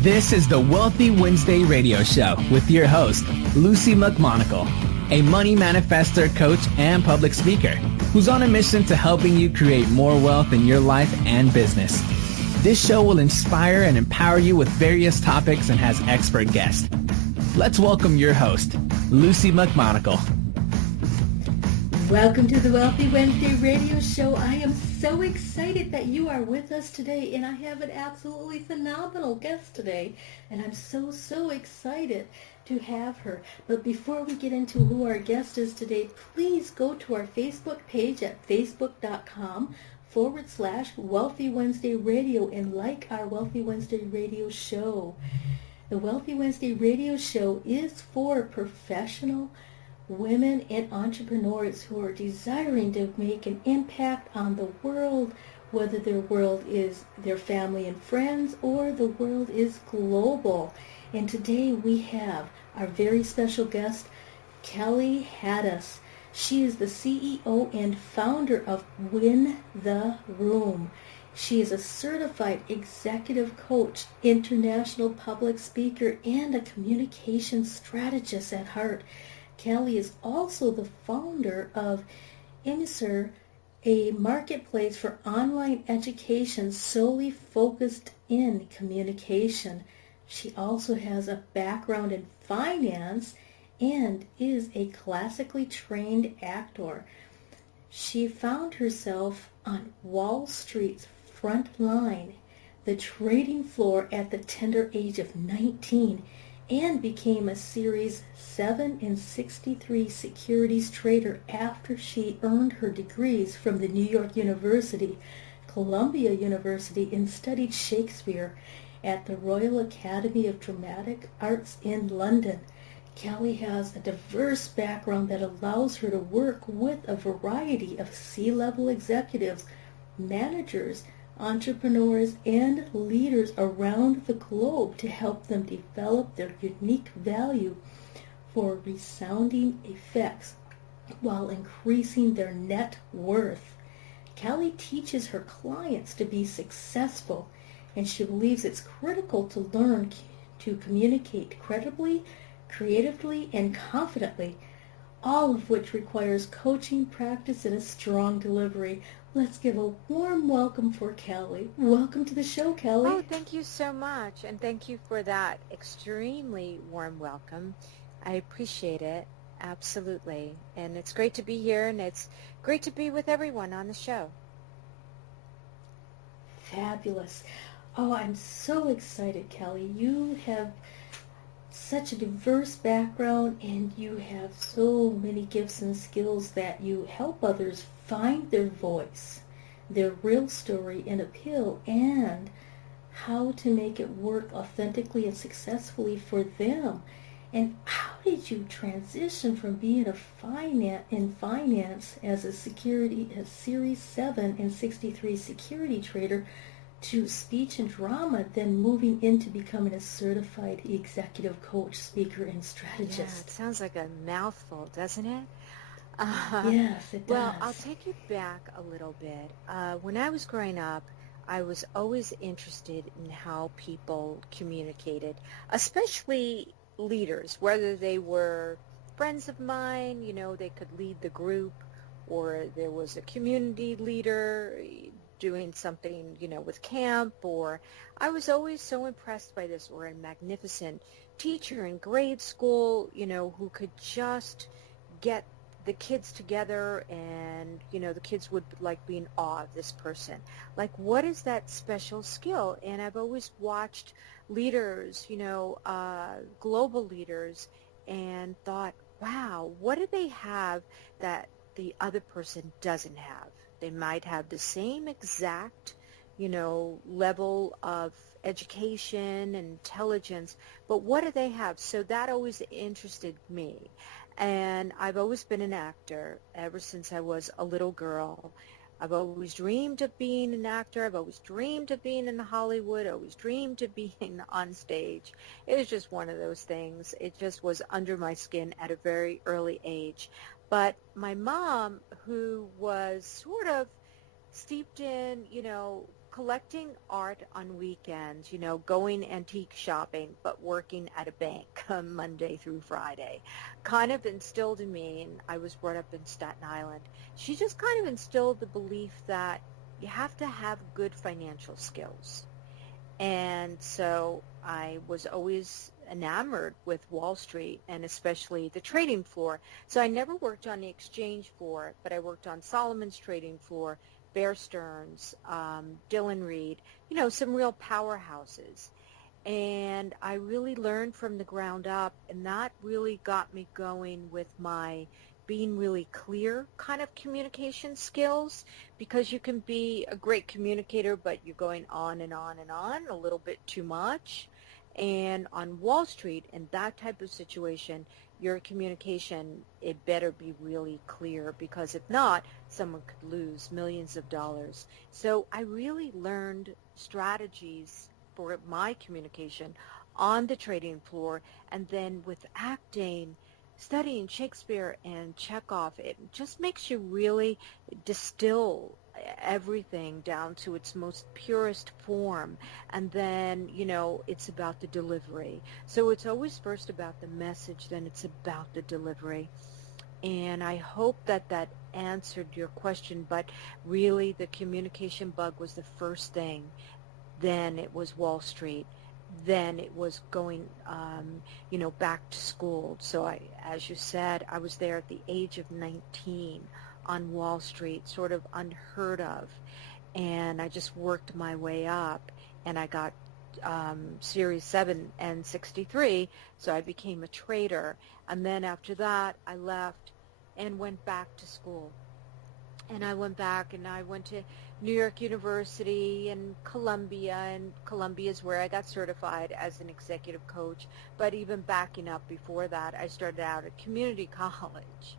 This is the Wealthy Wednesday radio show with your host, Lucy McMonagle, a money manifestor, coach, and public speaker who's on a mission to helping you create more wealth in your life and business. This show will inspire and empower you with various topics and has expert guests. Let's welcome your host, Lucy McMonagle. Welcome to the Wealthy Wednesday radio show. I am so excited that you are with us today, and I have an absolutely phenomenal guest today, and I'm so excited to have her. But before we get into who our guest is today, please go to our Facebook page at facebook.com/Wealthy Wednesday Radio and like our Wealthy Wednesday radio show. The Wealthy Wednesday radio show is for professional women and entrepreneurs who are desiring to make an impact on the world, whether their world is their family and friends or the world is global. And today we have our very special guest, Kelly Hadous. She is the CEO and founder of Win the Room. She is a certified executive coach, international public speaker, and a communication strategist at heart. Kelly is also the founder of emiisor, a marketplace for online education solely focused in communication. She also has a background in finance and is a classically trained actor. She found herself on Wall Street's front line, the trading floor at the tender age of 19, and became a Series 7 and 63 securities trader after she earned her degrees from the New York University, Columbia University, and studied Shakespeare at the Royal Academy of Dramatic Arts in London. Kelly has a diverse background that allows her to work with a variety of C-level executives, managers, entrepreneurs, and leaders around the globe to help them develop their unique value for resounding effects while increasing their net worth. Kelly teaches her clients to be successful, and she believes it's critical to learn to communicate credibly, creatively, and confidently, all of which requires coaching, practice, and a strong delivery. Let's give a warm welcome for Kelly. Welcome to the show, Kelly. Oh, thank you so much, and thank you for that extremely warm welcome. I appreciate it, absolutely. And it's great to be here, and it's great to be with everyone on the show. Fabulous. Oh, I'm so excited, Kelly. You have such a diverse background, and you have so many gifts and skills that you help others find their voice, their real story and appeal, and how to make it work authentically and successfully for them. And how did you transition from being in finance as a Series 7 and 63 security trader to speech and drama, then moving into becoming a certified executive coach, speaker, and strategist? Yeah, it sounds like a mouthful, doesn't it? Yes, it does. Well, I'll take you back a little bit. When I was growing up, I was always interested in how people communicated, especially leaders, whether they were friends of mine, they could lead the group, or there was a community leader doing something, with camp, or I was always so impressed by this, or a magnificent teacher in grade school, who could just get the kids together, and the kids would be in awe of this person. What is that special skill? And I've always watched leaders, global leaders, and thought, wow, what do they have that the other person doesn't have? They might have the same exact, level of education and intelligence, but what do they have? So that always interested me. And I've always been an actor ever since I was a little girl. I've always dreamed of being an actor. I've always dreamed of being in Hollywood. I always dreamed of being on stage. It was just one of those things. It just was under my skin at a very early age. But my mom, who was sort of steeped in, collecting art on weekends, going antique shopping, but working at a bank Monday through Friday, kind of instilled in me, and I was brought up in Staten Island. She just kind of instilled the belief that you have to have good financial skills. And so I was always enamored with Wall Street and especially the trading floor. So I never worked on the exchange floor, but I worked on Solomon's trading floor, Bear Stearns, Dillon Reed, some real powerhouses. And I really learned from the ground up, and that really got me going with my being really clear kind of communication skills, because you can be a great communicator, but you're going on and on and on a little bit too much. And on Wall Street, in that type of situation, your communication, it better be really clear, because if not, someone could lose millions of dollars. So I really learned strategies for my communication on the trading floor, and then with acting, studying Shakespeare and Chekhov, it just makes you really distill everything down to its most purest form. And then, it's about the delivery. So it's always first about the message, then it's about the delivery. And I hope that answered your question, but really the communication bug was the first thing. Then it was Wall Street. Then it was going, back to school. So as you said, I was there at the age of 19 on Wall Street, sort of unheard of. And I just worked my way up, and I got Series 7 and 63, so I became a trader. And then after that, I left and went back to school. And I went back and I went to New York University and Columbia is where I got certified as an executive coach. But even backing up before that, I started out at community college,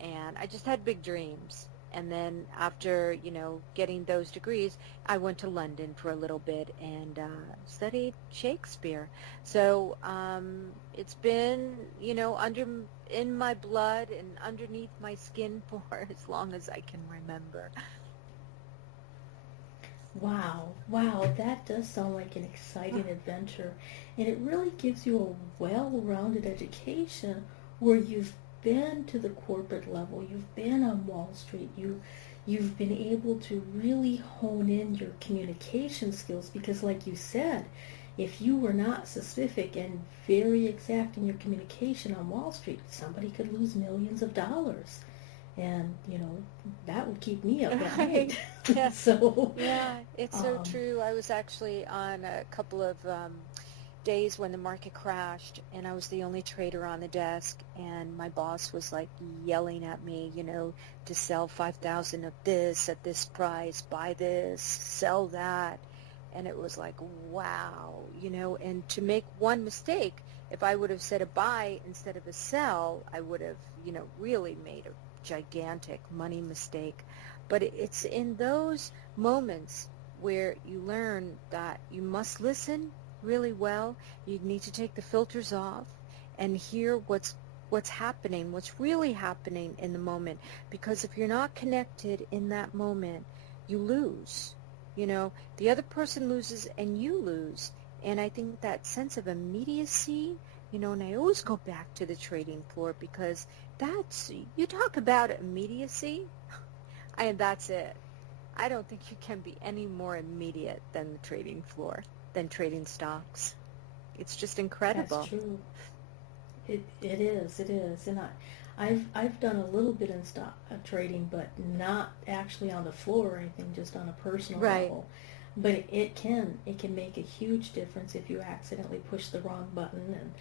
and I just had big dreams. And then after, getting those degrees, I went to London for a little bit and studied Shakespeare. So it's been, in my blood and underneath my skin for as long as I can remember. Wow, that does sound like an exciting adventure. And it really gives you a well-rounded education where you've been to the corporate level, you've been on Wall Street, you've been able to really hone in your communication skills, because like you said, if you were not specific and very exact in your communication on Wall Street, somebody could lose millions of dollars. And, that would keep me up at night. Yes. So, yeah, it's so true. I was actually on a couple of days when the market crashed, and I was the only trader on the desk, and my boss was like yelling at me, to sell 5,000 of this at this price, buy this, sell that. And it was like, wow, and to make one mistake, if I would have said a buy instead of a sell, I would have, really made a gigantic money mistake. But it's in those moments where you learn that you must listen really well. You need to take the filters off and hear what's happening, what's really happening in the moment. Because if you're not connected in that moment, you lose. The other person loses and you lose. And I think that sense of immediacy, and I always go back to the trading floor, because you talk about immediacy, that's it. I don't think you can be any more immediate than the trading floor, than trading stocks. It's just incredible. That's true. It is. And I've done a little bit in stock trading, but not actually on the floor or anything, just on a personal level. But it can make a huge difference if you accidentally push the wrong button and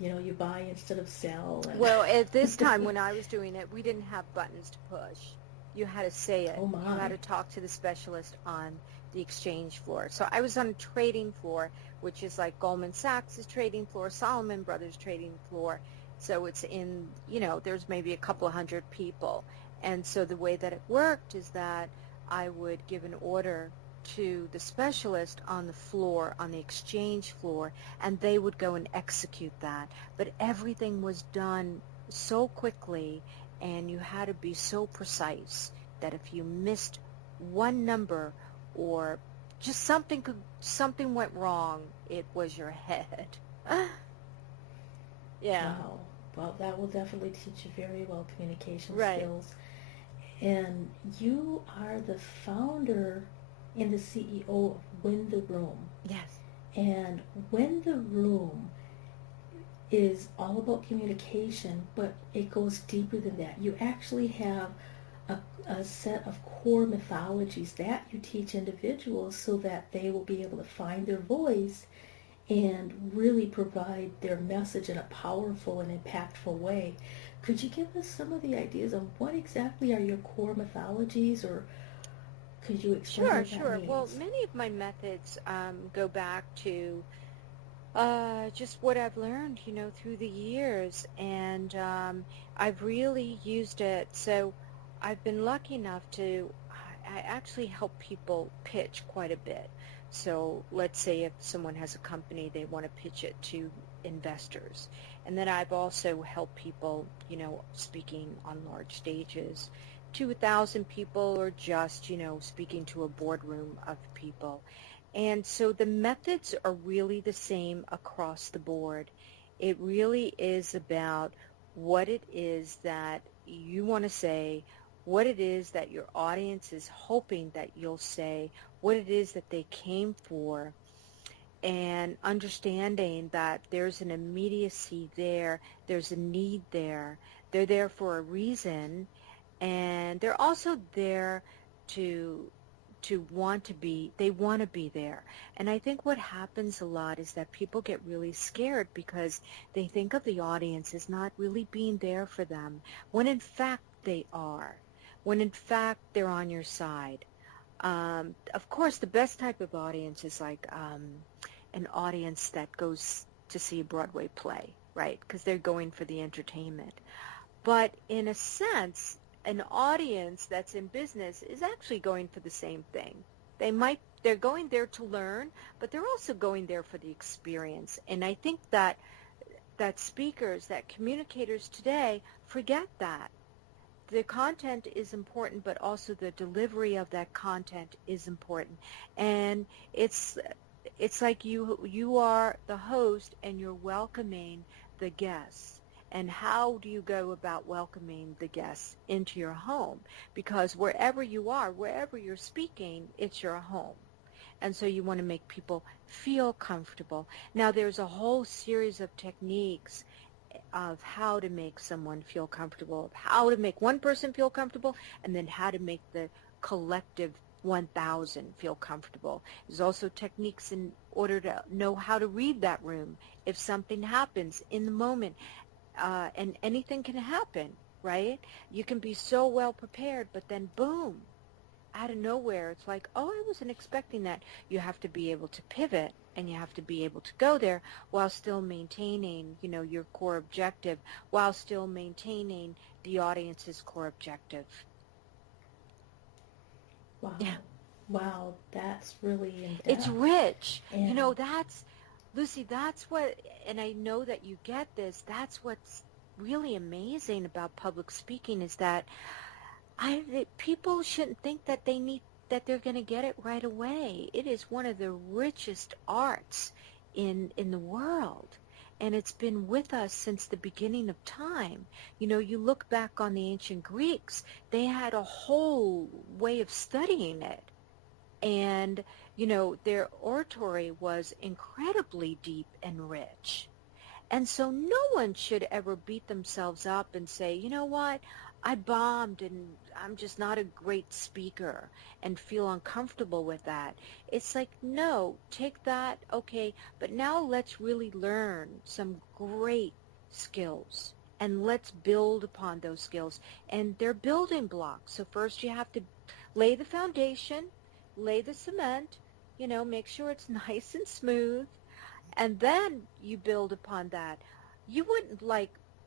you buy instead of sell. And well, at this time when I was doing it, we didn't have buttons to push. You had to say it. Oh my. You had to talk to the specialist on the exchange floor. So I was on a trading floor, which is like Goldman Sachs' trading floor, Solomon Brothers trading floor. So it's in, there's maybe a couple of hundred people. And so the way that it worked is that I would give an order to the specialist on the floor, on the exchange floor, and they would go and execute that. But everything was done so quickly, and you had to be so precise that if you missed one number or just something went wrong, it was your head. Yeah. Wow. Well, that will definitely teach you very well communication Right. skills. And you are the founder and the CEO of Win the Room. Yes. And Win the Room is all about communication, but it goes deeper than that. You actually have a set of core mythologies that you teach individuals so that they will be able to find their voice and really provide their message in a powerful and impactful way. Could you give us some of the ideas of what exactly are your core mythologies, or could you explain Sure, what that sure. means? Well, many of my methods go back to just what I've learned, through the years, and I've really used it. So I've been lucky enough I actually help people pitch quite a bit. So let's say if someone has a company, they want to pitch it to investors. And then I've also helped people, speaking on large stages to 1,000 people, or just, speaking to a boardroom of people. And so the methods are really the same across the board. It really is about what it is that you want to say, what it is that your audience is hoping that you'll say, what it is that they came for, and understanding that there's an immediacy there, there's a need there, they're there for a reason, and they're also there to they want to be there. And I think what happens a lot is that people get really scared because they think of the audience as not really being there for them, when in fact they are, when in fact they're on your side. Of course, the best type of audience is like an audience that goes to see a Broadway play, right? Because they're going for the entertainment. But in a sense, an audience that's in business is actually going for the same thing. They're going there to learn, but they're also going there for the experience. And I think that speakers, that communicators today forget that. The content is important, but also the delivery of that content is important. And it's like you are the host and you're welcoming the guests. And how do you go about welcoming the guests into your home? Because wherever you are, wherever you're speaking, it's your home. And so you want to make people feel comfortable. Now, there's a whole series of techniques of how to make someone feel comfortable, of how to make one person feel comfortable, and then how to make the collective 1,000 feel comfortable. There's also techniques in order to know how to read that room if something happens in the moment. And anything can happen, right? You can be so well prepared, but then boom, out of nowhere, it's like, oh, I wasn't expecting that. You have to be able to pivot, and you have to be able to go there while still maintaining, your core objective, while still maintaining the audience's core objective. Wow. Yeah. Wow, that's really in depth. It's rich. And Lucy, that's what, and I know that you get this, that's what's really amazing about public speaking, is that people shouldn't think that they're going to get it right away. It is one of the richest arts in the world. And it's been with us since the beginning of time. You look back on the ancient Greeks, they had a whole way of studying it. And, their oratory was incredibly deep and rich. And so no one should ever beat themselves up and say, you know what, I bombed and I'm just not a great speaker, and feel uncomfortable with that. It's like, no, take that, okay, but now let's really learn some great skills, and let's build upon those skills. And they're building blocks. So first you have to lay the foundation, lay the cement, make sure it's nice and smooth, and then you build upon that. You wouldn't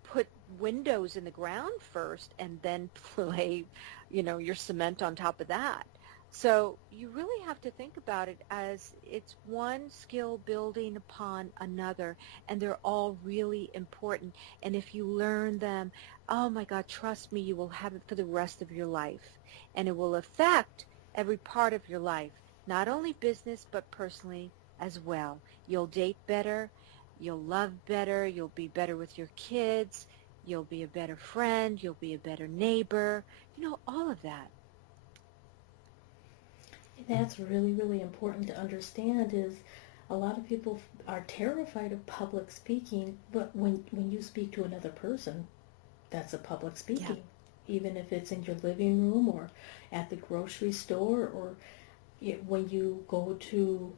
put windows in the ground first and then lay, your cement on top of that. So you really have to think about it as it's one skill building upon another, and they're all really important. And if you learn them, oh my God, trust me, you will have it for the rest of your life. And it will affect every part of your life. not only business but personally as well. You'll date better, you'll love better, you'll be better with your kids, you'll be a better friend, you'll be a better neighbor, all of that. That's really, really important to understand is a lot of people are terrified of public speaking, but when you speak to another person, that's a public Yeah. speaking. Even if it's in your living room or at the grocery store or when you go to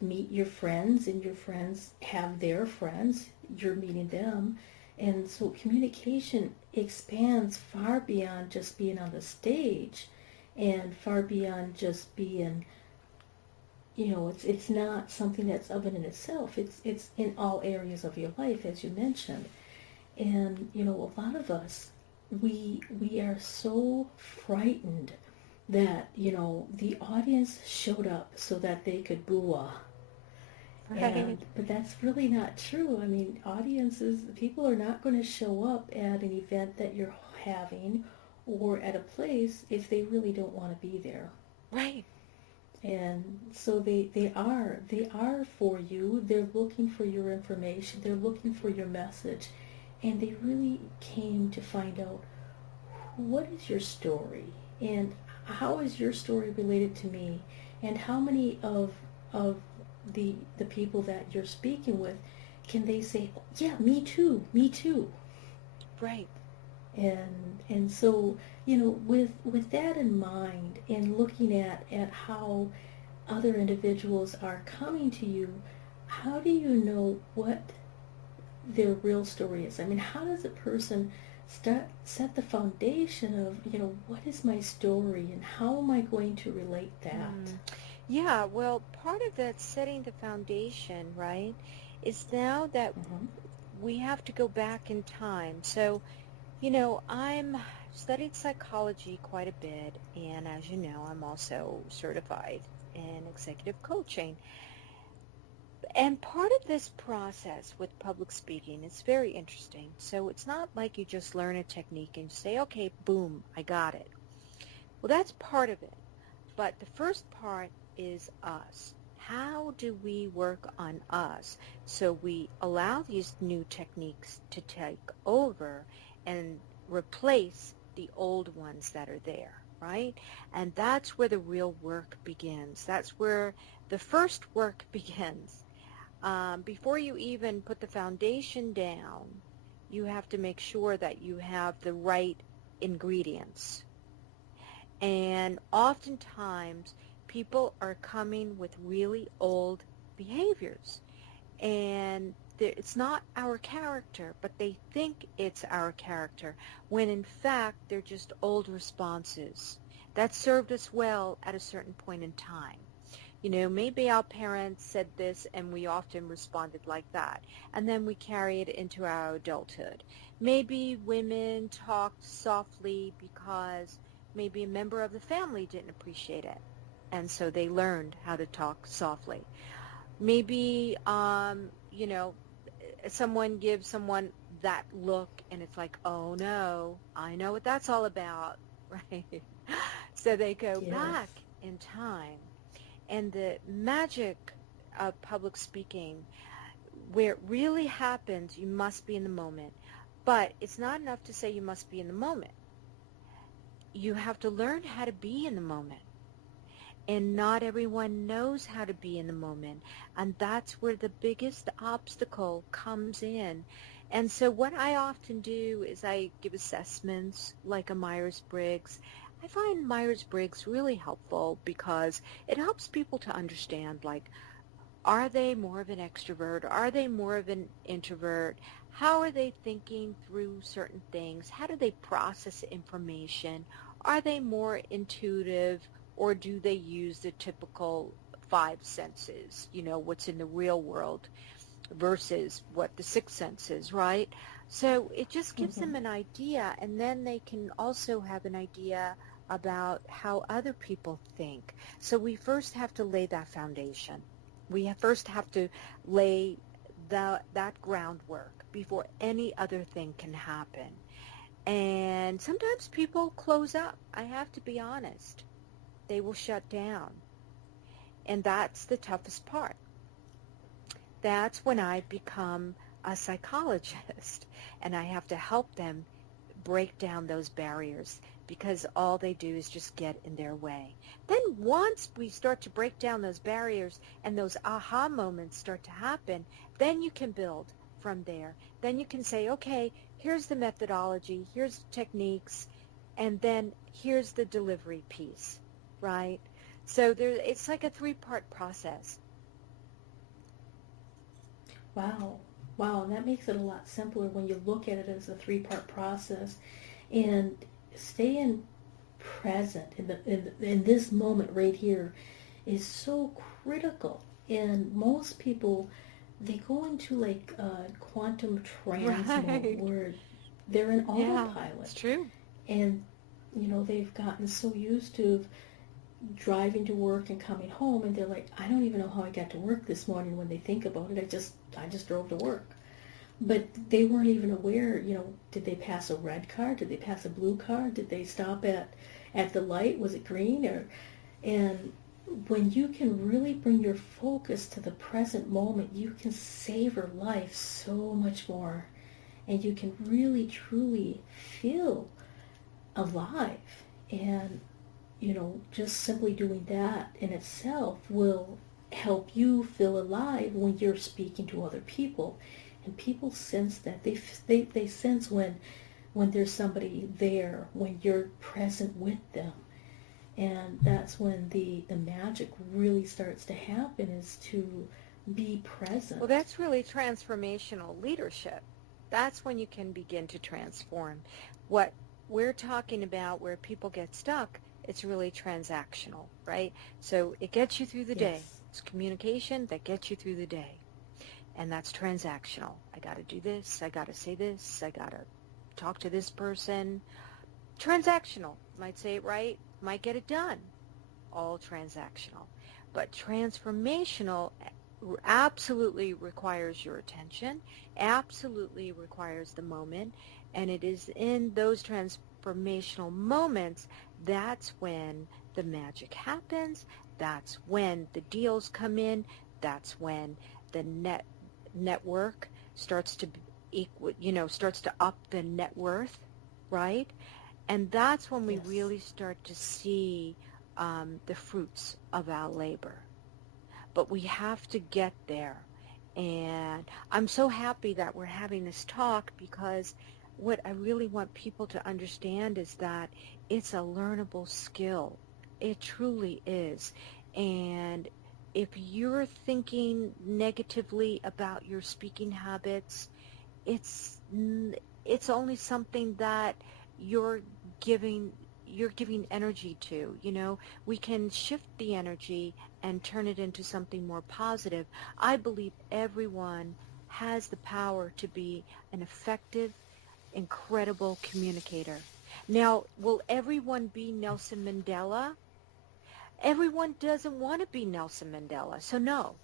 meet your friends and your friends have their friends, you're meeting them. And so communication expands far beyond just being on the stage and far beyond just being, it's not something that's of it in itself. It's in all areas of your life, as you mentioned. And, a lot of us, we are so frightened that, the audience showed up so that they could boo-ah. Right. But that's really not true. I mean, people are not going to show up at an event that you're having or at a place if they really don't want to be there. Right. And so they are for you. They're looking for your information. They're looking for your message. And they really came to find out what is your story and how is your story related to me and how many of the people that you're speaking with can they say, yeah, me too. Right. And so, with that in mind and looking at how other individuals are coming to you, how do you know what their real story is? I mean, how does a person set the foundation of, what is my story and how am I going to relate that? Yeah, well, part of that setting the foundation, right, is now that Mm-hmm. we have to go back in time. So, I'm studied psychology quite a bit, and as you know, I'm also certified in executive coaching. And part of this process with public speaking is very interesting. So it's not like you just learn a technique and say, okay, boom, I got it. Well, that's part of it. But the first part is us. How do we work on us so we allow these new techniques to take over and replace the old ones that are there, right? And that's where the real work begins. That's where the first work begins. Before you even put the foundation down, you have to make sure that you have the right ingredients. And oftentimes, people are coming with really old behaviors. And it's not our character, but they think it's our character, when in fact, they're just old responses that served us well at a certain point in time. Maybe our parents said this and we often responded like that, and then we carry it into our adulthood. Maybe women talked softly because maybe a member of the family didn't appreciate it, and so they learned how to talk softly. Maybe, someone gives someone that look and it's like, oh no, I know what that's all about, right? So they go Yes. back in time. And the magic of public speaking, where it really happens, you must be in the moment. But it's not enough to say you must be in the moment. You have to learn how to be in the moment. And not everyone knows how to be in the moment. And that's where the biggest obstacle comes in. And so what I often do is I give assessments like a Myers-Briggs. I find Myers-Briggs really helpful because it helps people to understand, like, are they more of an extrovert? Are they more of an introvert? How are they thinking through certain things? How do they process information? Are they more intuitive, or do they use the typical five senses, what's in the real world versus what the sixth sense is, right? So it just gives Mm-hmm. them an idea, and then they can also have an idea about how other people think. So we first have to lay that foundation. We first have to lay that groundwork before any other thing can happen. And sometimes people close up. I have to be honest. They will shut down. And that's the toughest part. That's when I become a psychologist and I have to help them break down those barriers, because all they do is just get in their way. Then once we start to break down those barriers and those aha moments start to happen, then you can build from there. Then you can say, okay, here's the methodology, here's the techniques, and then here's the delivery piece, right? So it's like a three-part process. Wow. Wow, and that makes it a lot simpler when you look at it as a three-part process. And staying present in this moment right here is so critical. And most people, they go into like quantum trance mode where they're in autopilot. Yeah, it's true. And, they've gotten so used to driving to work and coming home, and they're like, I don't even know how I got to work this morning. When they think about it, I just drove to work. But they weren't even aware, did they pass a red car? Did they pass a blue car? Did they stop at the light? Was it green? And when you can really bring your focus to the present moment, you can savor life so much more. And you can really, truly feel alive. And just simply doing that in itself will help you feel alive when you're speaking to other people. And people sense that. They sense when there's somebody there, when you're present with them. And that's when the magic really starts to happen, is to be present. Well, that's really transformational leadership. That's when you can begin to transform. What we're talking about, where people get stuck, it's really transactional, right? So it gets you through the day. It's communication that gets you through the day. And that's transactional. I got to do this. I got to say this. I got to talk to this person. Transactional. Might say it right. Might get it done. All transactional. But transformational absolutely requires your attention, absolutely requires the moment, and it is in those transformational moments that's when the magic happens. That's when the deals come in. That's when the network starts to starts to up the net worth, right? And that's when we really start to see the fruits of our labor. But we have to get there. And I'm so happy that we're having this talk, because what I really want people to understand is that it's a learnable skill. It truly is. And if you're thinking negatively about your speaking habits, it's only something that you're giving energy to. We can shift the energy and turn it into something more positive. I believe everyone has the power to be an effective, incredible communicator. Now, will everyone be Nelson Mandela? Everyone doesn't want to be Nelson Mandela, so no.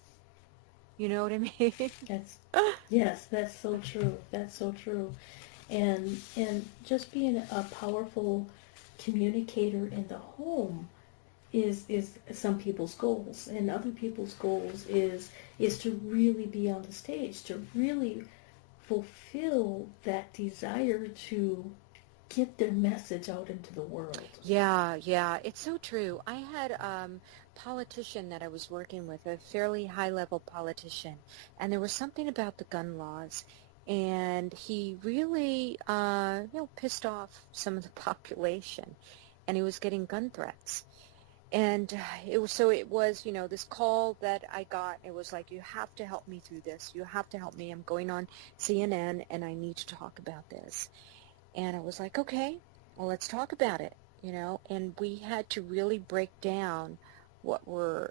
You know what I mean? That's so true. That's so true. And just being a powerful communicator in the home is some people's goals, and other people's goals is to really be on the stage, to really fulfill that desire to get their message out into the world. Yeah, it's so true. I had a politician that I was working with, a fairly high-level politician, and there was something about the gun laws, and he really, pissed off some of the population, and he was getting gun threats. And it was this call that I got. It was like, you have to help me through this. You have to help me. I'm going on CNN, and I need to talk about this. And I was like, okay, well, let's talk about it, And we had to really break down what was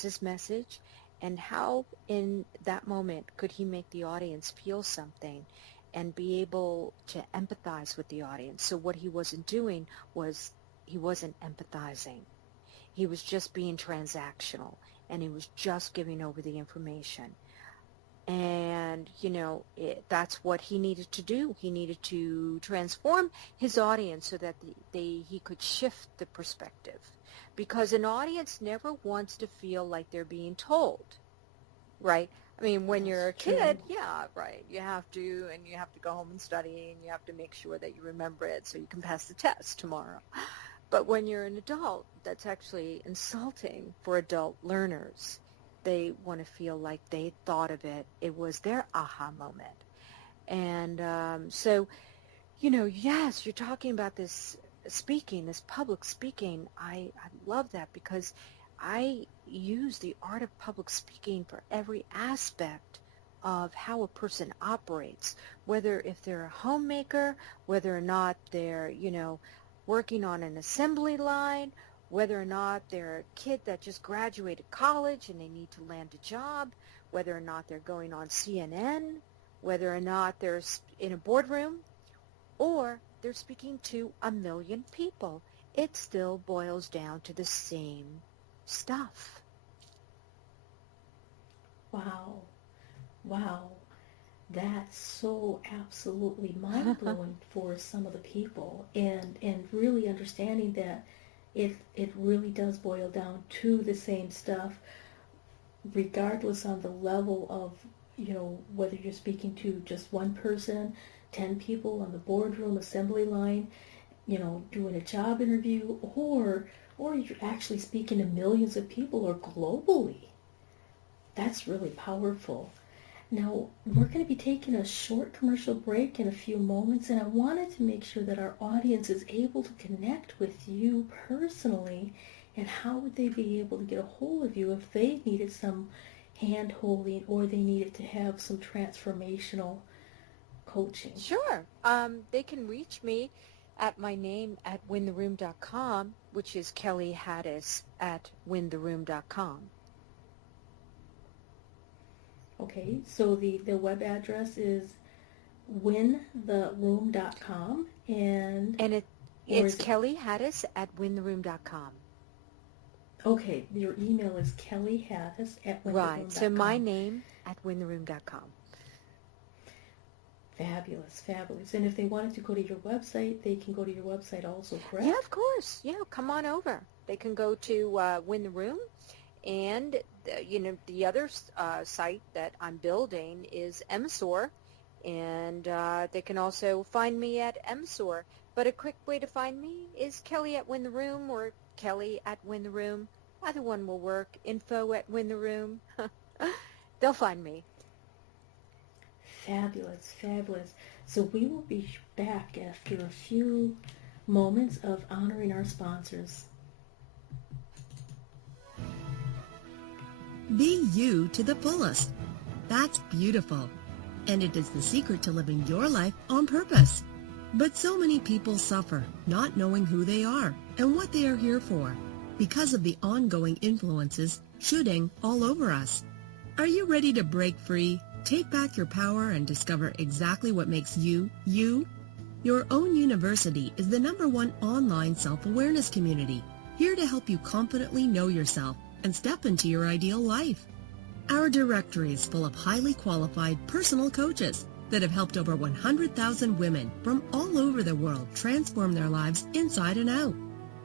his message, and how in that moment could he make the audience feel something and be able to empathize with the audience. So what he wasn't doing was, he wasn't empathizing. He was just being transactional, and he was just giving over the information. And, that's what he needed to do. He needed to transform his audience so that he could shift the perspective. Because an audience never wants to feel like they're being told, right? I mean, when you're a kid, yeah, right, you have to go home and study, and you have to make sure that you remember it so you can pass the test tomorrow. But when you're an adult, that's actually insulting for adult learners. They want to feel like they thought of it. It was their aha moment. And so, yes, you're talking about this speaking, this public speaking. I love that because I use the art of public speaking for every aspect of how a person operates, whether if they're a homemaker, whether or not they're, working on an assembly line, whether or not they're a kid that just graduated college and they need to land a job, whether or not they're going on CNN, whether or not they're in a boardroom, or they're speaking to 1 million people. It still boils down to the same stuff. Wow. That's so absolutely mind-blowing for some of the people, and really understanding that it really does boil down to the same stuff, regardless on the level of, whether you're speaking to just one person, 10 people on the boardroom assembly line, doing a job interview, or you're actually speaking to millions of people or globally. That's really powerful. Now, we're going to be taking a short commercial break in a few moments, and I wanted to make sure that our audience is able to connect with you personally, and how would they be able to get a hold of you if they needed some hand-holding or they needed to have some transformational coaching? Sure. They can reach me at my name at wintheroom.com, which is Kelly Hadous at wintheroom.com. Okay, so the web address is wintheroom.com, and it's Kelly Hadous at wintheroom.com. Okay, your email is Kelly Hadous at wintheroom.com. Right, so my name at wintheroom.com. Fabulous. And if they wanted to go to your website, they can go to your website also, correct? Yeah, of course. Yeah, come on over. They can go to Win the Room. And, the other site that I'm building is emiisor, and they can also find me at emiisor. But a quick way to find me is Kelly at Win the Room or Kelly at Win the Room. Either one will work. Info at Win the Room. They'll find me. Fabulous. So we will be back after a few moments of honoring our sponsors. Be you to the fullest. That's beautiful. And it is the secret to living your life on purpose. But so many people suffer, not knowing who they are and what they are here for, because of the ongoing influences shooting all over us. Are you ready to break free, take back your power, and discover exactly what makes you, you? Your Own University is the #1 online self-awareness community, here to help you confidently know yourself and step into your ideal life. Our directory is full of highly qualified personal coaches that have helped over 100,000 women from all over the world transform their lives inside and out.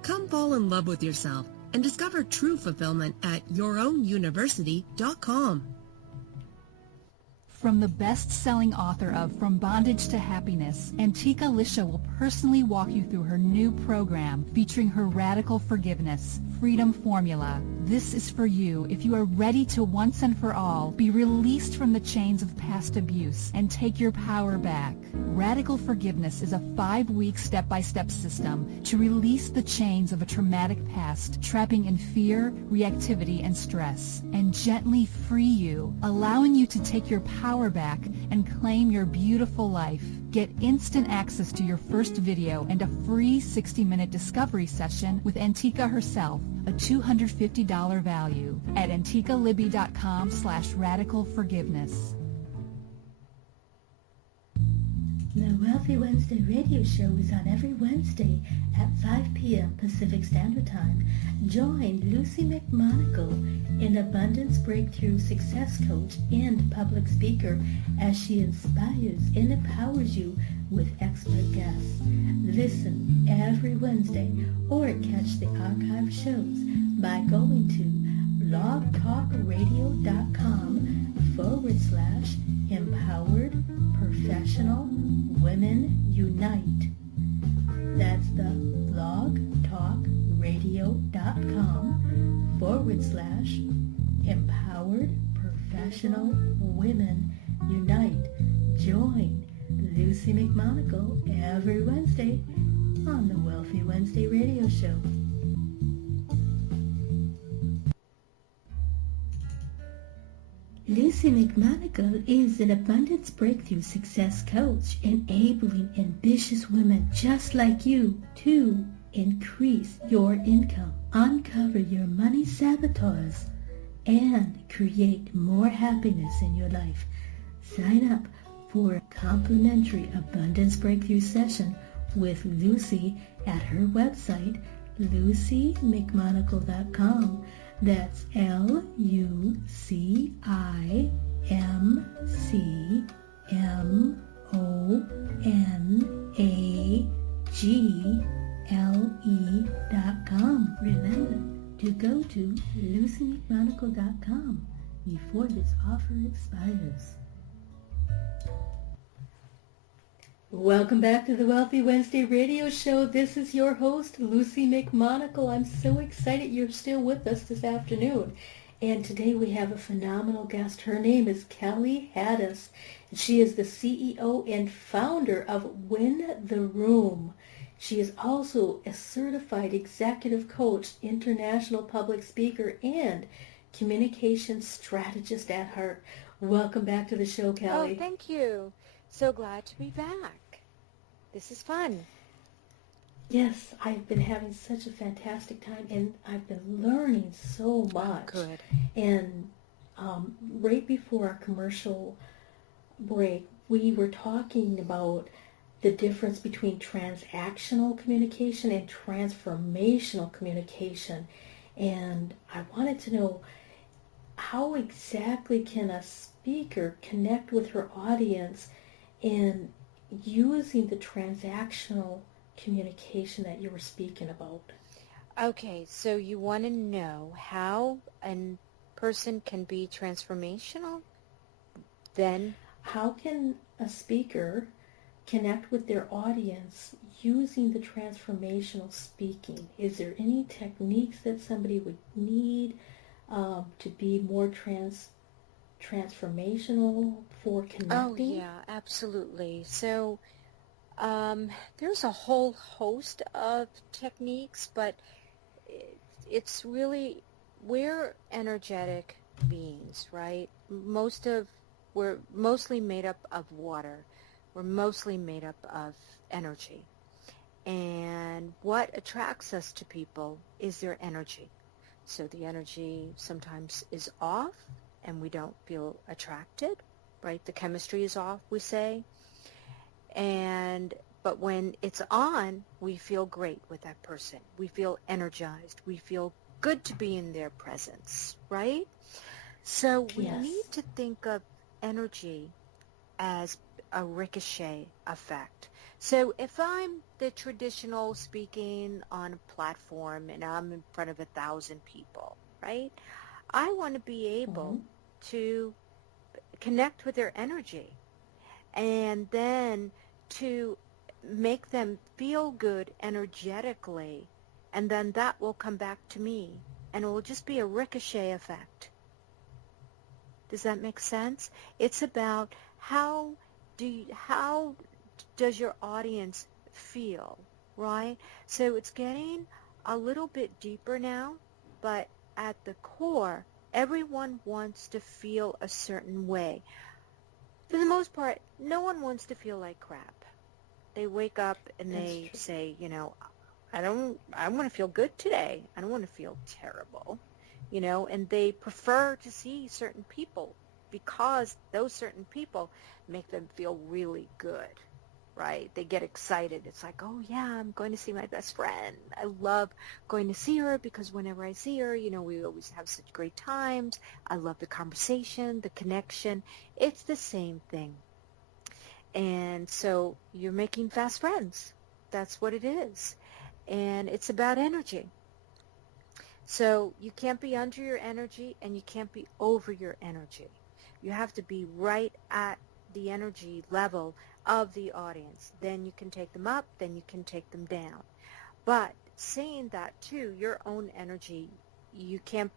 Come fall in love with yourself and discover true fulfillment at yourownuniversity.com. From the best-selling author of From Bondage to Happiness, Antika Lisha will personally walk you through her new program featuring her Radical Forgiveness Freedom Formula. This is for you if you are ready to once and for all be released from the chains of past abuse and take your power back. Radical Forgiveness is a 5-week step-by-step system to release the chains of a traumatic past, trapping in fear, reactivity, and stress, and gently free you, allowing you to take your power back and claim your beautiful life. Get instant access to your first video and a free 60-minute discovery session with Antika herself, a $250 value, at antikalibby.com/radicalforgiveness. Now Wealthy Wednesday radio show is on every Wednesday at 5 p.m. Pacific Standard Time. Join Lucy McMonagle, an abundance breakthrough success coach and public speaker, as she inspires and empowers you with expert guests. Listen every Wednesday or catch the archive shows by going to blogtalkradio.com/empowered professional women unite. That's the blogtalkradio.com/empowered professional women unite. Join Lucy McMonagle every Wednesday on the Wealthy Wednesday radio show. Lucy McMonagle is an abundance breakthrough success coach, enabling ambitious women just like you to increase your income, uncover your money saboteurs, and create more happiness in your life. Sign up for a complimentary abundance breakthrough session with Lucy at her website, lucymcmonagle.com. That's LucyMcMonagle.com. Remember to go to lucymcmonagle.com before this offer expires. Welcome back to the Wealthy Wednesday radio show. This is your host, Lucy McMonagle. I'm so excited you're still with us this afternoon. And today we have a phenomenal guest. Her name is Kelly Hadous. She is the CEO and founder of Win the Room. She is also a certified executive coach, international public speaker, and communication strategist at heart. Welcome back to the show, Kelly. Oh, thank you. So glad to be back. This is fun. Yes, I've been having such a fantastic time, and I've been learning so much. Good. And right before our commercial break, we were talking about the difference between transactional communication and transformational communication. And I wanted to know, how exactly can a speaker connect with her audience in using the transactional communication that you were speaking about? Okay, so you want to know how a person can be transformational? Then how can a speaker connect with their audience using the transformational speaking? Is there any techniques that somebody would need to be more transformational for connecting? Oh, yeah, absolutely. So there's a whole host of techniques, but it's really, we're energetic beings, right? We're mostly made up of water. We're mostly made up of energy. And what attracts us to people is their energy. So the energy sometimes is off and we don't feel attracted, right? The chemistry is off, we say. But when it's on, we feel great with that person. We feel energized. We feel good to be in their presence, right? So we need to think of energy as a ricochet effect. So if I'm the traditional speaking on a platform and I'm in front of 1,000 people, right? I want to be able to connect with their energy and then to make them feel good energetically, and then that will come back to me, and it will just be a ricochet effect. Does that make sense? It's about how does your audience feel, right? So it's getting a little bit deeper now, but at the core, everyone wants to feel a certain way. For the most part, no one wants to feel like crap. They wake up and they say, I want to feel good today. I don't want to feel terrible, and they prefer to see certain people because those certain people make them feel really good. right? They get excited. It's like, oh yeah, I'm going to see my best friend. I love going to see her because whenever I see her, we always have such great times. I love the conversation, the connection. It's the same thing. And so you're making fast friends. That's what it is. And it's about energy. So you can't be under your energy and you can't be over your energy. You have to be right at the energy level of the audience. Then you can take them up, then you can take them down. But saying that too, your own energy, you can't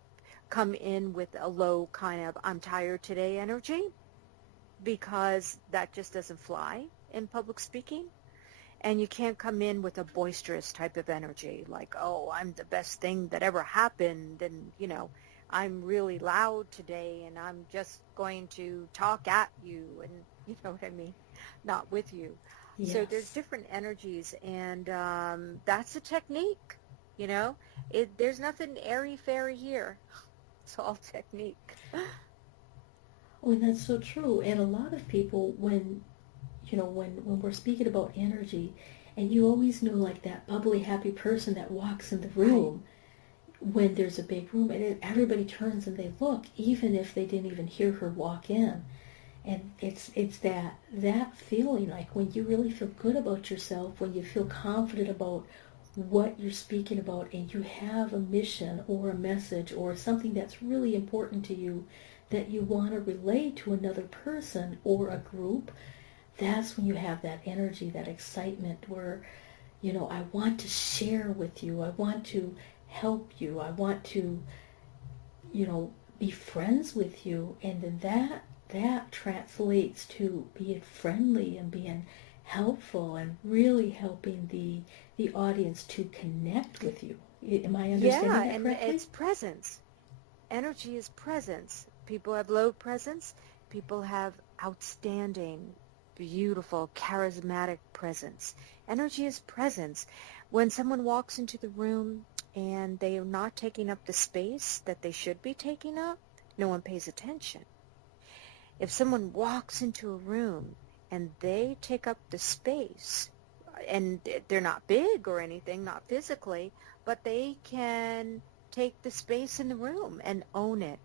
come in with a low kind of I'm tired today energy, because that just doesn't fly in public speaking. And you can't come in with a boisterous type of energy, like, oh, I'm the best thing that ever happened, and, I'm really loud today, and I'm just going to talk at you, and you know what I mean, not with you. Yes. So there's different energies, and that's a technique, There's nothing airy-fairy here. It's all technique. Oh, and that's so true. And a lot of people, when we're speaking about energy, and you always know, like, that bubbly, happy person that walks in the room when there's a big room, and everybody turns and they look, even if they didn't even hear her walk in. And it's that feeling, like when you really feel good about yourself, when you feel confident about what you're speaking about, and you have a mission or a message or something that's really important to you that you want to relay to another person or a group. That's when you have that energy, that excitement where, I want to share with you. I want to help you. I want to, be friends with you. And then that translates to being friendly and being helpful and really helping the audience to connect with you. Am I understanding that correctly? And it's presence. Energy is presence. People have low presence. People have outstanding, beautiful, charismatic presence. Energy is presence. When someone walks into the room and they are not taking up the space that they should be taking up, no one pays attention. If someone walks into a room and they take up the space, and they're not big or anything, not physically, but they can take the space in the room and own it,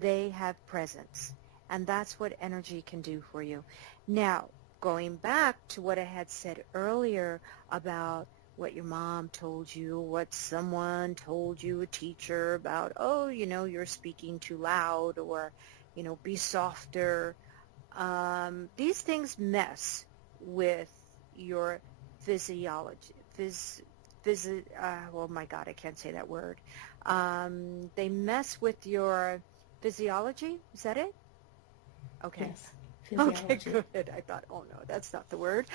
they have presence. And that's what energy can do for you. Now, going back to what I had said earlier about what your mom told you, what someone told you, a teacher, about, oh, you're speaking too loud, or, be softer. These things mess with your physiology. Oh my God, I can't say that word. They mess with your physiology. Is that it? Okay. Yes. Physiology. Okay, good. I thought, oh no, that's not the word.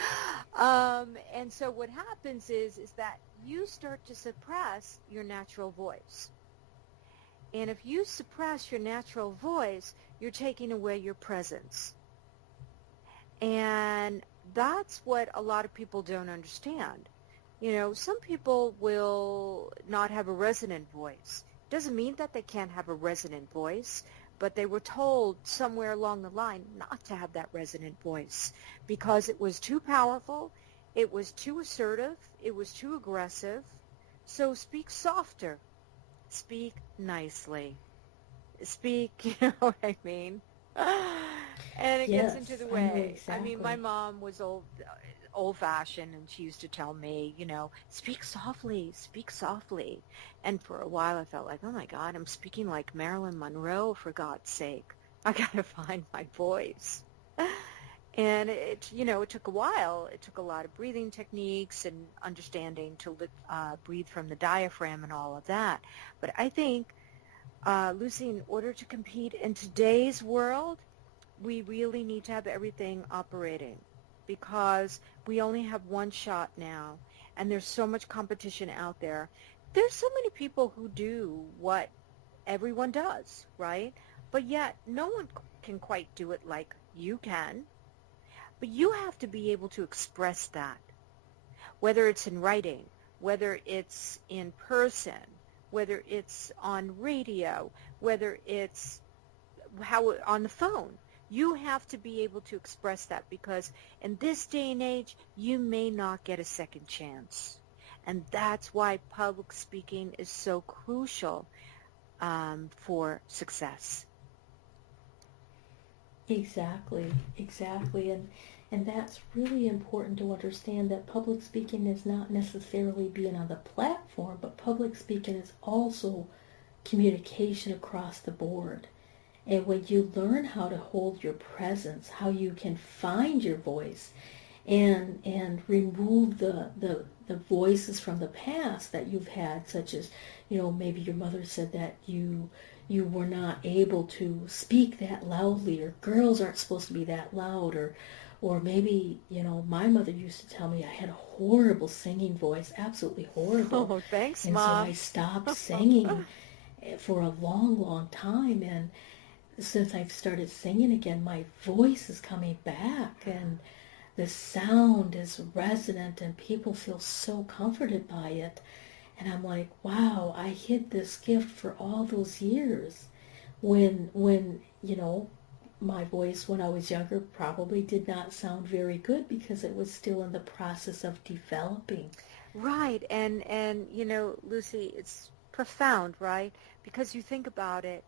And so what happens is that you start to suppress your natural voice. And if you suppress your natural voice, you're taking away your presence. And that's what a lot of people don't understand. Some people will not have a resonant voice. Doesn't mean that they can't have a resonant voice, but they were told somewhere along the line not to have that resonant voice because it was too powerful, it was too assertive, it was too aggressive. So speak softer. Speak nicely. Speak, you know what I mean? And it Yes, gets into the I know way. exactly. I mean, my mom was old-fashioned, and she used to tell me, speak softly, speak softly. And for a while I felt like, oh my God, I'm speaking like Marilyn Monroe, for God's sake. I got to find my voice. And it took a while. It took a lot of breathing techniques and understanding to breathe from the diaphragm and all of that. But I think, Lucy, in order to compete in today's world, we really need to have everything operating, because we only have one shot now, and there's so much competition out there. There's so many people who do what everyone does, right? But yet no one can quite do it like you can. But you have to be able to express that, whether it's in writing, whether it's in person, whether it's on radio, whether it's on the phone. You have to be able to express that, because in this day and age, you may not get a second chance. And that's why public speaking is so crucial for success. Exactly, exactly. And that's really important to understand, that public speaking is not necessarily being on the platform, but public speaking is also communication across the board. And when you learn how to hold your presence, how you can find your voice and remove the voices from the past that you've had, such as, maybe your mother said that you were not able to speak that loudly, or girls aren't supposed to be that loud, or maybe, my mother used to tell me I had a horrible singing voice, absolutely horrible. Oh, thanks, And so Mom. I stopped singing for a long, long time. And since I've started singing again, my voice is coming back, and the sound is resonant, and people feel so comforted by it. And I'm like, wow, I hid this gift for all those years, when my voice when I was younger probably did not sound very good, because it was still in the process of developing. Right. And Lucy, it's profound, right? Because you think about it,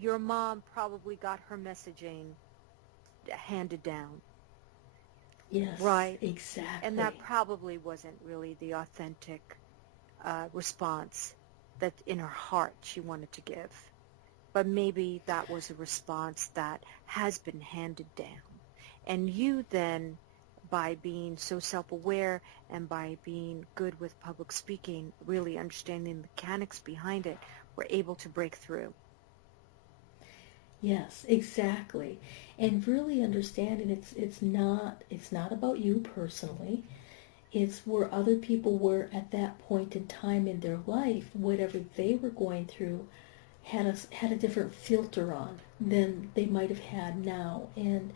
your mom probably got her messaging handed down, Yes, right? exactly. And that probably wasn't really the authentic response that in her heart she wanted to give. But maybe that was a response that has been handed down. And you then, by being so self-aware and by being good with public speaking, really understanding the mechanics behind it, were able to break through. Yes, exactly. And really understanding it's not about you personally. It's where other people were at that point in time in their life, whatever they were going through, had a different filter on than they might have had now. And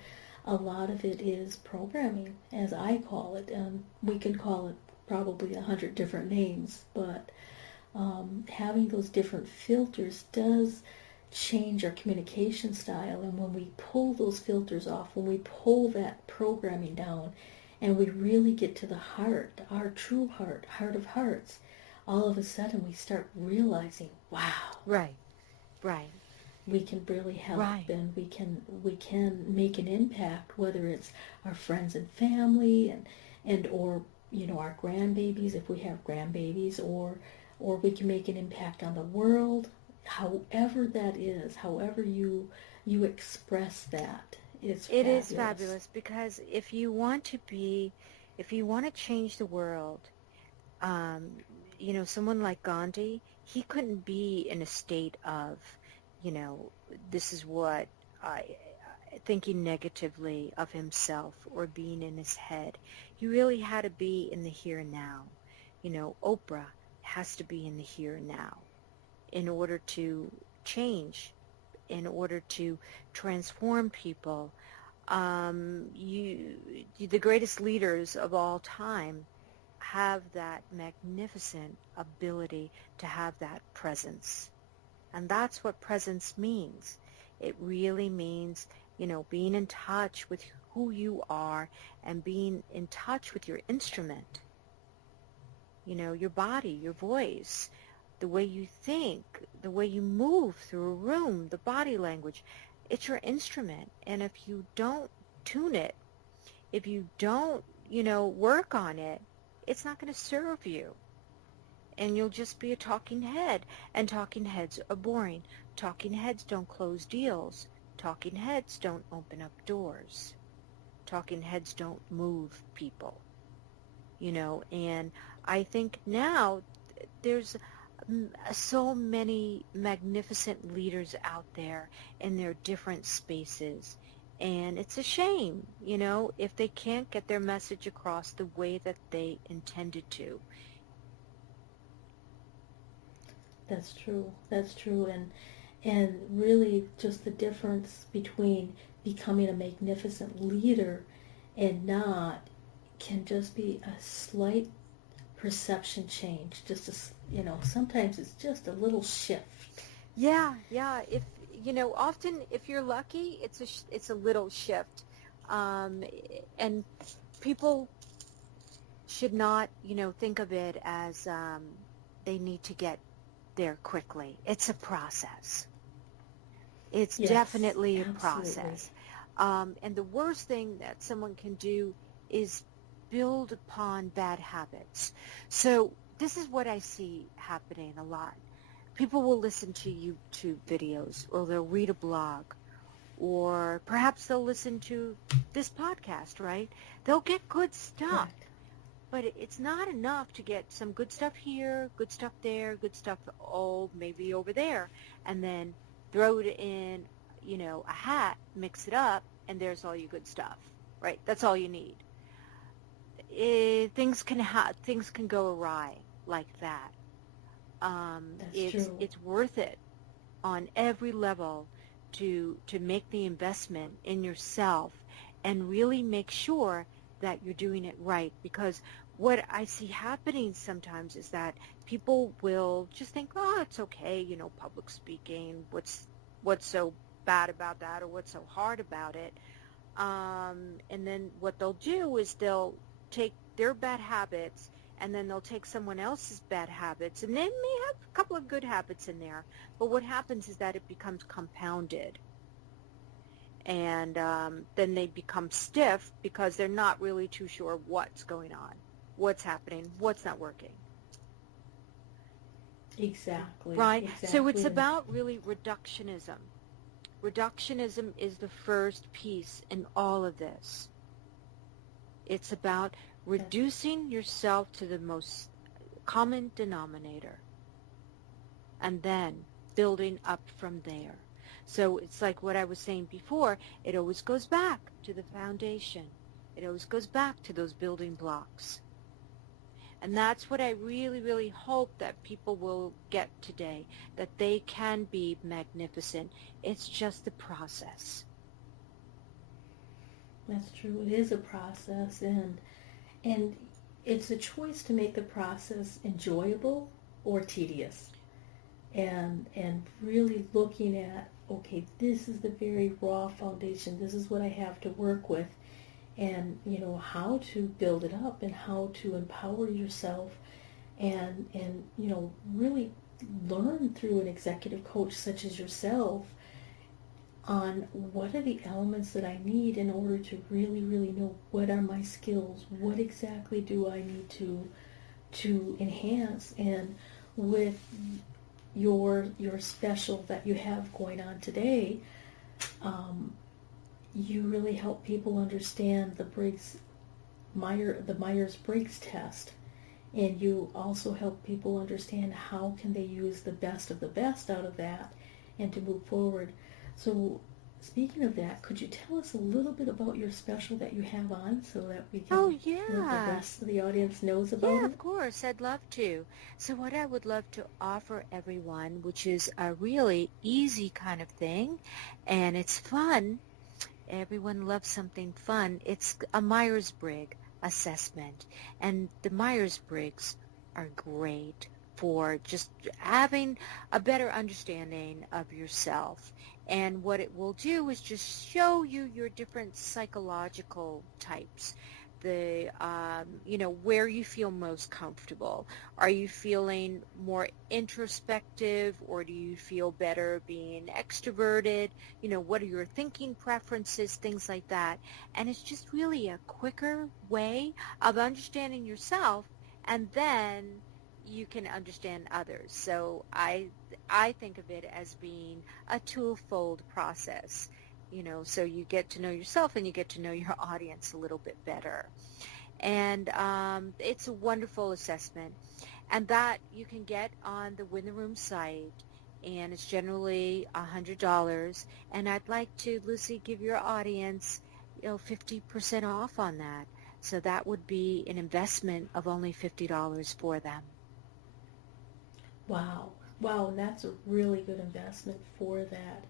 a lot of it is programming, as I call it. We can call it probably 100 different names, but having those different filters does change our communication style. And when we pull those filters off, when we pull that programming down, and we really get to the heart, our true heart of hearts, all of a sudden we start realizing, wow, Right, right, we can really help, right. and we can make an impact, whether it's our friends and family, and or our grandbabies, if we have grandbabies, or we can make an impact on the world. However that is, however you express that, is It fabulous. is fabulous, because if you want to change the world, um, someone like Gandhi, he couldn't be in a state of, this is what thinking negatively of himself or being in his head. He really had to be in the here and now. Oprah has to be in the here and now in order to change, in order to transform people. The greatest leaders of all time have that magnificent ability to have that presence. And that's what presence means. It really means, being in touch with who you are and being in touch with your instrument, your body, your voice, the way you think, the way you move through a room, the body language. It's your instrument. And if you don't tune it, if you don't, work on it, it's not going to serve you. And you'll just be a talking head. And talking heads are boring. Talking heads don't close deals. Talking heads don't open up doors. Talking heads don't move people. And I think now there's so many magnificent leaders out there in their different spaces. And it's a shame, if they can't get their message across the way that they intended to. That's true. That's true. And really just the difference between becoming a magnificent leader and not can just be a slight perception change. Just sometimes it's just a little shift. Yeah. often if you're lucky, it's a little shift, and people should not, think of it as they need to get there quickly. It's a process. It's Yes, definitely a absolutely. process. And the worst thing that someone can do is build upon bad habits. So this is what I see happening a lot. People will listen to YouTube videos, or they'll read a blog, or perhaps they'll listen to this podcast, right? They'll get good stuff. Correct. But it's not enough to get some good stuff here, good stuff there, good stuff, maybe over there, and then throw it in, a hat, mix it up, and there's all your good stuff, right? That's all you need. Things can go awry like that. That's true. It's worth it on every level to make the investment in yourself and really make sure that you're doing it right, because what I see happening sometimes is that people will just think, oh, it's okay, public speaking, what's so bad about that, or what's so hard about it, and then what they'll do is they'll take their bad habits and then they'll take someone else's bad habits, and they may have a couple of good habits in there, but what happens is that it becomes compounded. And then they become stiff because they're not really too sure what's going on, what's happening, what's not working. Exactly. Right? Exactly. So it's about really reductionism. Reductionism is the first piece in all of this. It's about reducing yourself to the most common denominator and then building up from there. So it's like what I was saying before, it always goes back to the foundation. It always goes back to those building blocks. And that's what I really, really hope that people will get today, that they can be magnificent. It's just the process. That's true. It is a process, and it's a choice to make the process enjoyable or tedious. And really looking at, okay, this is the very raw foundation. This is what I have to work with, and how to build it up and how to empower yourself, and really learn through an executive coach such as yourself on what are the elements that I need in order to really, really know what are my skills, what exactly do I need to enhance. And with your special that you have going on today, you really help people understand the Myers-Briggs test, and you also help people understand how can they use the best of the best out of that and to move forward. So speaking of that, could you tell us a little bit about your special that you have on so that we can Oh, yeah. the rest of the audience knows about Yeah, it? of course. I'd love to. So what I would love to offer everyone, which is a really easy kind of thing, and it's fun. Everyone loves something fun. It's a Myers-Briggs assessment. And the Myers-Briggs are great for just having a better understanding of yourself. And what it will do is just show you your different psychological types, the where you feel most comfortable. Are you feeling more introspective, or do you feel better being extroverted? What are your thinking preferences, things like that. And it's just really a quicker way of understanding yourself, and then you can understand others. So I think of it as being a twofold process. So you get to know yourself and you get to know your audience a little bit better. And it's a wonderful assessment. And that you can get on the Win the Room site, and it's generally $100. And I'd like to, Lucy, give your audience 50% off on that. So that would be an investment of only $50 for them. Wow, and that's a really good investment for that.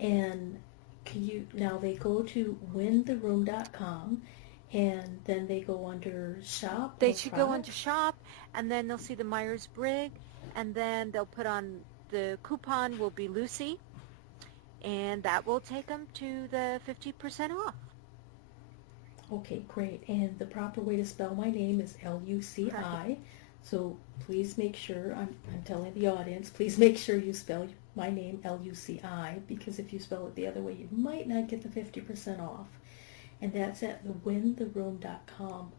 And now they go to wintheroom.com, and then they go under shop. They should go into shop, and then they'll see the Myers-Briggs, and then they'll put on the coupon will be Lucy, and that will take them to the 50% off. Okay, great. And the proper way to spell my name is Luci. So please make sure, I'm telling the audience, please make sure you spell my name Luci, because if you spell it the other way, you might not get the 50% off. And that's at thewintheroom.com.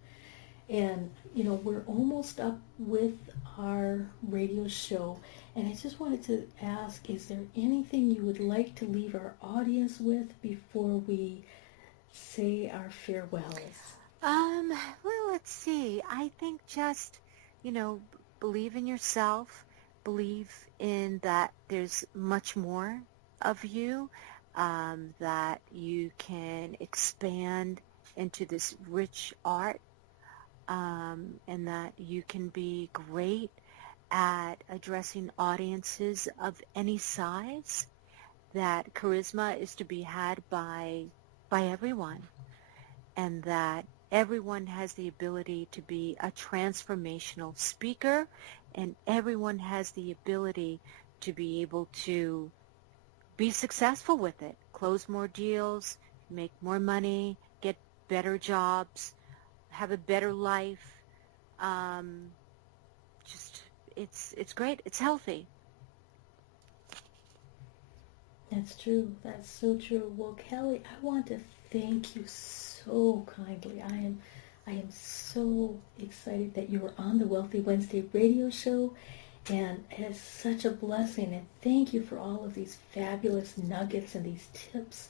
And, we're almost up with our radio show. And I just wanted to ask, is there anything you would like to leave our audience with before we say our farewells? Well, let's see. I think just, believe in yourself, believe in that there's much more of you, that you can expand into this rich art, and that you can be great at addressing audiences of any size, that charisma is to be had by everyone, and that everyone has the ability to be a transformational speaker, and everyone has the ability to be able to be successful with it, close more deals, make more money, get better jobs, have a better life. It's great. It's healthy. That's true. That's so true. Well, Kelly, I want to thank you so kindly. I am so excited that you were on the Wealthy Wednesday radio show, and it is such a blessing. And thank you for all of these fabulous nuggets and these tips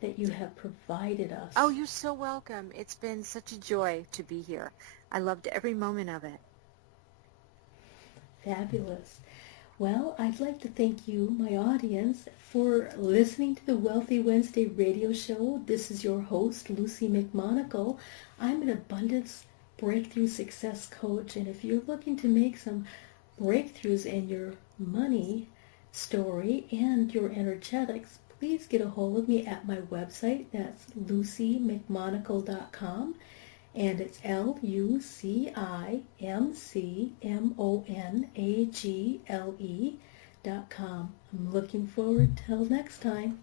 that you have provided us. Oh, you're so welcome. It's been such a joy to be here. I loved every moment of it. Fabulous. Well, I'd like to thank you, my audience, for listening to the Wealthy Wednesday radio show. This is your host, Lucy McMonagle. I'm an abundance breakthrough success coach, and if you're looking to make some breakthroughs in your money story and your energetics, please get a hold of me at my website. That's lucymcmonagle.com. And it's LucyMcMonagle.com. I'm looking forward till next time.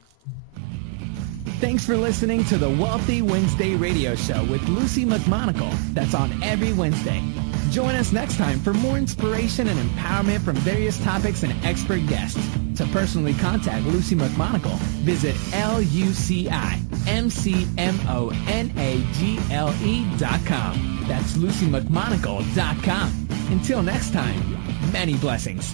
Thanks for listening to the Wealthy Wednesday radio show with Lucy McMonagle. That's on every Wednesday. Join us next time for more inspiration and empowerment from various topics and expert guests. To personally contact Lucy McMonagle, visit LucyMcMonagle.com. That's LucyMcMonagle.com. Until next time, many blessings.